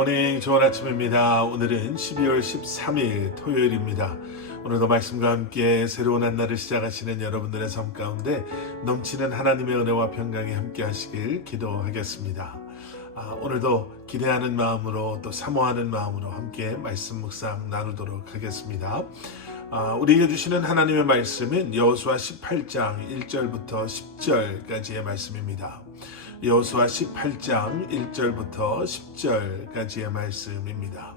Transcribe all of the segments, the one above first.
굿모닝, 좋은 아침입니다. 오늘은 12월 13일 토요일입니다. 오늘도 말씀과 함께 새로운 한 날을 시작하시는 여러분들의 삶 가운데 넘치는 하나님의 은혜와 평강이 함께 하시길 기도하겠습니다. 오늘도 기대하는 마음으로 또 사모하는 마음으로 함께 말씀 묵상 나누도록 하겠습니다. 우리에게 주시는 하나님의 말씀은 여호수아 18장 1절부터 10절까지의 말씀입니다. 여호수아 18장 1절부터 10절까지의 말씀입니다.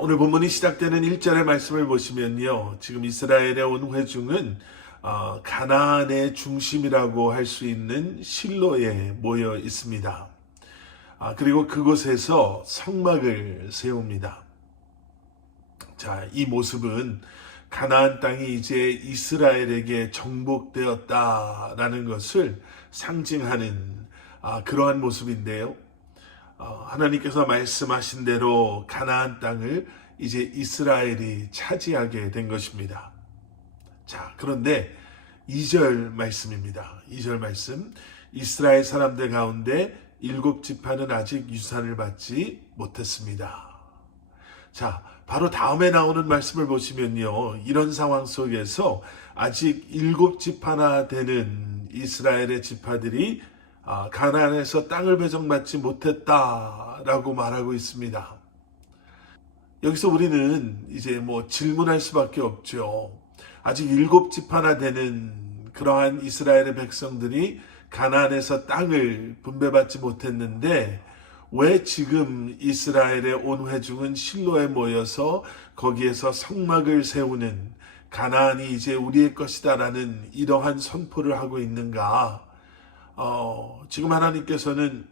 오늘 본문이 시작되는 1절의 말씀을 보시면요, 지금 이스라엘의 온 회중은 가나안의 중심이라고 할 수 있는 실로에 모여 있습니다. 그리고 그곳에서 성막을 세웁니다. 자, 이 모습은 가나안 땅이 이제 이스라엘에게 정복되었다라는 것을 상징하는 그러한 모습인데요. 하나님께서 말씀하신 대로 가나안 땅을 이제 이스라엘이 차지하게 된 것입니다. 자, 그런데 2절 말씀입니다. 2절 말씀. 이스라엘 사람들 가운데 7지파는 아직 유산을 받지 못했습니다. 자, 바로 다음에 나오는 말씀을 보시면요, 이런 상황 속에서 아직 7지파나 되는 이스라엘의 지파들이 가나안에서 땅을 배정받지 못했다라고 말하고 있습니다. 여기서 우리는 이제 질문할 수밖에 없죠. 아직 7지파나 되는 그러한 이스라엘의 백성들이 가나안에서 땅을 분배받지 못했는데 왜 지금 이스라엘의 온 회중은 실로에 모여서 거기에서 성막을 세우는, 가나안이 이제 우리의 것이다라는 이러한 선포를 하고 있는가? 지금 하나님께서는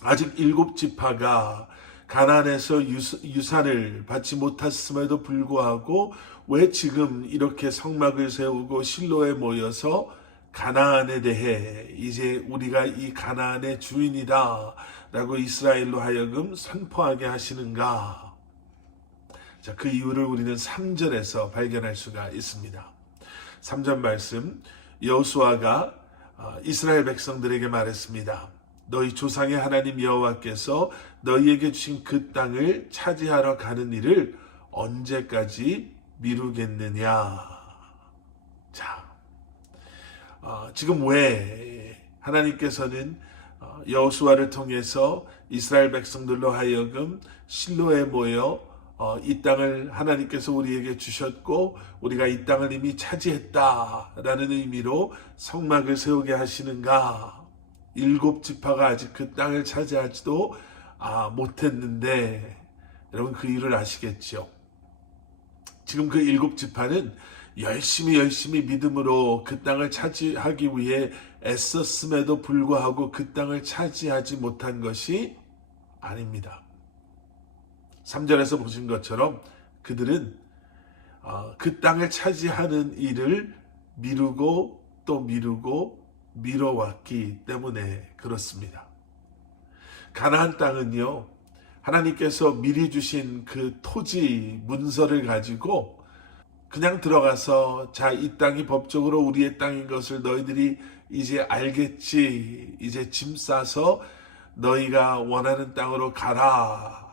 아직 7지파가 가나안에서 유산을 받지 못했음에도 불구하고 왜 지금 이렇게 성막을 세우고 실로에 모여서 가나안에 대해 이제 우리가 이 가나안의 주인이다 라고 이스라엘로 하여금 선포하게 하시는가? 자, 그 이유를 우리는 3절에서 발견할 수가 있습니다. 3절 말씀, 여호수아가 이스라엘 백성들에게 말했습니다. 너희 조상의 하나님 여호와께서 너희에게 주신 그 땅을 차지하러 가는 일을 언제까지 미루겠느냐? 자, 지금 왜 하나님께서는 여호수아를 통해서 이스라엘 백성들로 하여금 실로에 모여 이 땅을 하나님께서 우리에게 주셨고 우리가 이 땅을 이미 차지했다라는 의미로 성막을 세우게 하시는가? 7지파가 아직 그 땅을 차지하지도 못했는데, 여러분 그 이유를 아시겠죠? 지금 그 7지파는 열심히 믿음으로 그 땅을 차지하기 위해 애썼음에도 불구하고 그 땅을 차지하지 못한 것이 아닙니다. 3절에서 보신 것처럼 그들은 그 땅을 차지하는 일을 미루고 또 미루고 미뤄왔기 때문에 그렇습니다. 가나안 땅은요, 하나님께서 미리 주신 그 토지 문서를 가지고 그냥 들어가서 자, 이 땅이 법적으로 우리의 땅인 것을 너희들이 이제 알겠지, 이제 짐 싸서 너희가 원하는 땅으로 가라,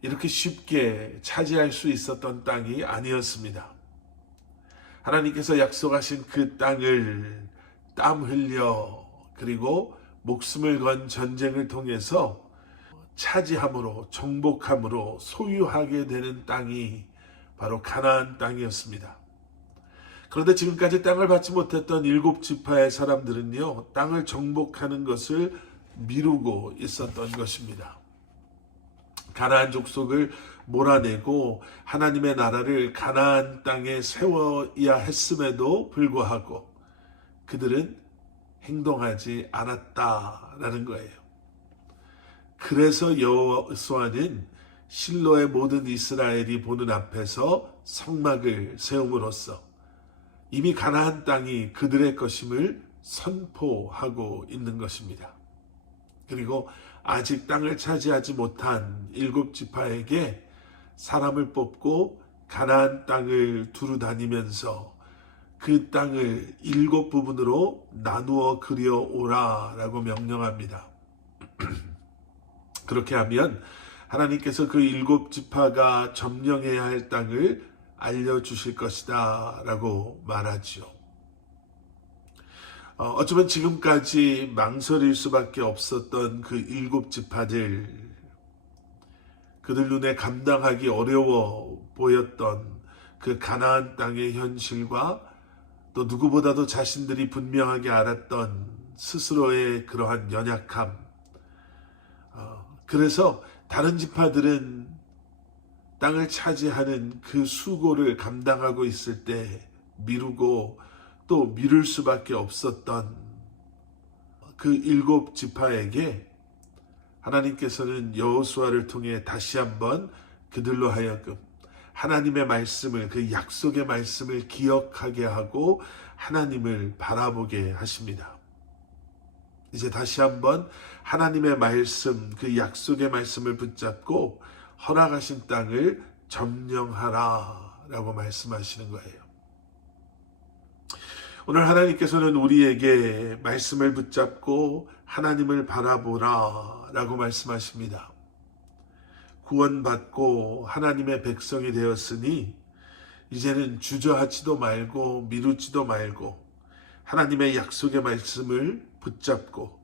이렇게 쉽게 차지할 수 있었던 땅이 아니었습니다. 하나님께서 약속하신 그 땅을 땀 흘려 그리고 목숨을 건 전쟁을 통해서 차지함으로, 정복함으로 소유하게 되는 땅이 바로 가나안 땅이었습니다. 그런데 지금까지 땅을 받지 못했던 7지파의 사람들은요, 땅을 정복하는 것을 미루고 있었던 것입니다. 가나안 족속을 몰아내고 하나님의 나라를 가나안 땅에 세워야 했음에도 불구하고 그들은 행동하지 않았다라는 거예요. 그래서 여호수아는 실로의 모든 이스라엘이 보는 앞에서 성막을 세움으로써 이미 가나안 땅이 그들의 것임을 선포하고 있는 것입니다. 그리고 아직 땅을 차지하지 못한 7지파에게 사람을 뽑고 가나안 땅을 두루 다니면서 그 땅을 7 부분으로 나누어 그려오라 라고 명령합니다. 그렇게 하면 하나님께서 그 7지파가 점령해야 할 땅을 알려주실 것이다 라고 말하죠. 어쩌면 지금까지 망설일 수밖에 없었던 그 7지파들, 그들 눈에 감당하기 어려워 보였던 그 가나안 땅의 현실과 또 누구보다도 자신들이 분명하게 알았던 스스로의 그러한 연약함, 그래서 다른 지파들은 땅을 차지하는 그 수고를 감당하고 있을 때 미루고 또 미룰 수밖에 없었던 그 7지파에게 하나님께서는 여호수아를 통해 다시 한번 그들로 하여금 하나님의 말씀을, 그 약속의 말씀을 기억하게 하고 하나님을 바라보게 하십니다. 이제 다시 한번 하나님의 말씀, 그 약속의 말씀을 붙잡고 허락하신 땅을 점령하라 라고 말씀하시는 거예요. 오늘 하나님께서는 우리에게 말씀을 붙잡고 하나님을 바라보라 라고 말씀하십니다. 구원받고 하나님의 백성이 되었으니 이제는 주저하지도 말고 미루지도 말고 하나님의 약속의 말씀을 붙잡고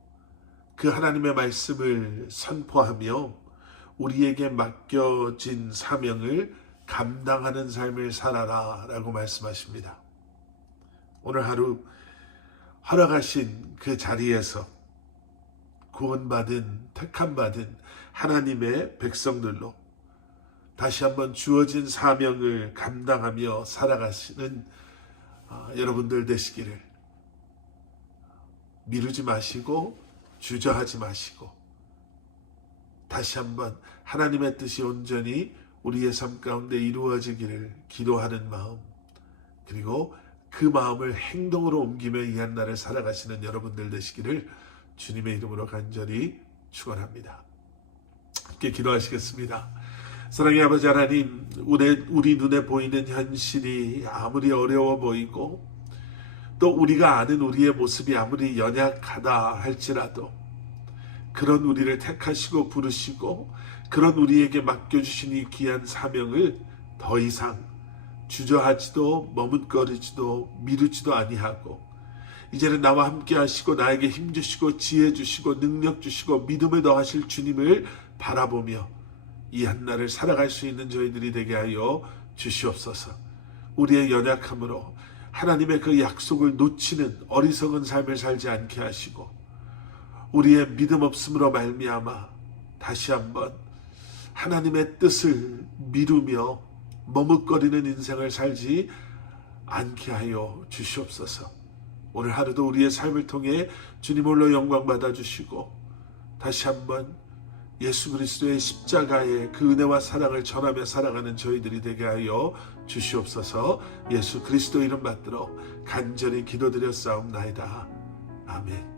그 하나님의 말씀을 선포하며 우리에게 맡겨진 사명을 감당하는 삶을 살아라 라고 말씀하십니다. 오늘 하루 허락하신 그 자리에서 구원받은, 택함받은 하나님의 백성들로 다시 한번 주어진 사명을 감당하며 살아가시는 여러분들 되시기를, 미루지 마시고 주저하지 마시고 다시 한번 하나님의 뜻이 온전히 우리의 삶 가운데 이루어지기를 기도하는 마음, 그리고 그 마음을 행동으로 옮기며 이 한 날을 살아가시는 여러분들 되시기를 주님의 이름으로 간절히 축원합니다. 함께 기도하시겠습니다. 사랑의 아버지 하나님, 우리 눈에 보이는 현실이 아무리 어려워 보이고 또 우리가 아는 우리의 모습이 아무리 연약하다 할지라도 그런 우리를 택하시고 부르시고 그런 우리에게 맡겨주신 이 귀한 사명을 더 이상 주저하지도 머뭇거리지도 미루지도 아니하고 이제는 나와 함께 하시고 나에게 힘 주시고 지혜 주시고 능력 주시고 믿음을 더하실 주님을 바라보며 이 한날을 살아갈 수 있는 저희들이 되게 하여 주시옵소서. 우리의 연약함으로 하나님의 그 약속을 놓치는 어리석은 삶을 살지 않게 하시고 우리의 믿음 없음으로 말미암아 다시 한번 하나님의 뜻을 미루며 머뭇거리는 인생을 살지 않게 하여 주시옵소서. 오늘 하루도 우리의 삶을 통해 주님 홀로 영광 받아주시고 다시 한번 예수 그리스도의 십자가의 그 은혜와 사랑을 전하며 살아가는 저희들이 되게 하여 주시옵소서. 예수 그리스도 이름 받들어 간절히 기도드렸사옵나이다. 아멘.